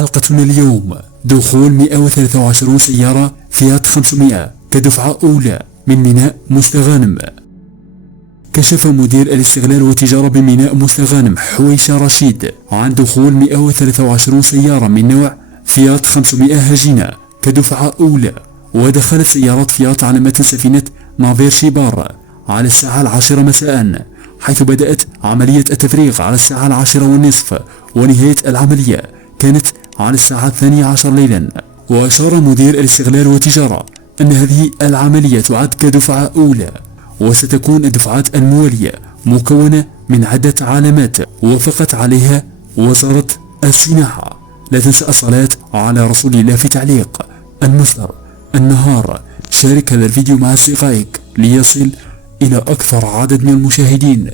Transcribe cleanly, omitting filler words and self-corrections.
حلقتنا اليوم دخول 123 سيارة فيات 500 كدفعة أولى من ميناء مستغانم. كشف مدير الاستغلال والتجارة بميناء مستغانم حويشة رشيد عن دخول 123 سيارة من نوع فيات 500 هجينة كدفعة أولى، ودخلت سيارات فيات علامة سفينة نافير شيبار على الساعة 10 مساء، حيث بدأت عملية التفريغ على الساعة 10:30، ونهاية العملية كانت على الساعة 12 ليلا. وأشار مدير الاستغلال والتجارة أن هذه العملية تعد كدفعة أولى، وستكون الدفعات الموالية مكونة من عدة علامات وافقت عليها وزارة الصناعة. لا تنسى الصلاة على رسول الله في تعليق المصدر النهار. شارك هذا الفيديو مع أصدقائك ليصل إلى أكثر عدد من المشاهدين.